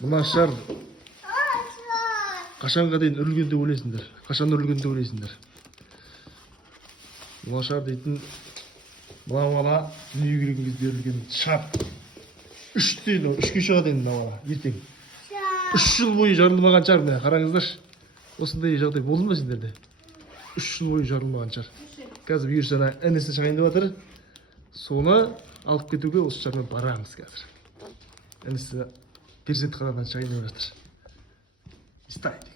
Мына шар қашанға дейін үрілген деп ойлайсыңдар? Қашан үрілген деп ойлайсыңдар? Мына шар дейтін мына бала дүниеге келген кезде үрілген шар. 3-ке шыға дейін мына бала ертең. 3 жыл бойы жарылмаған шар. Міне қараңыздаршы. Осындай жағдай болды ма сендерде? 3 жыл бойы жарылмаған шар. Қазір бұйырса інісі шығайын деп жатыр. Соны алып кетуге осы шармен барамыз қазір. Інісі перзентханадан шығайын деп жатыр. İstaydık.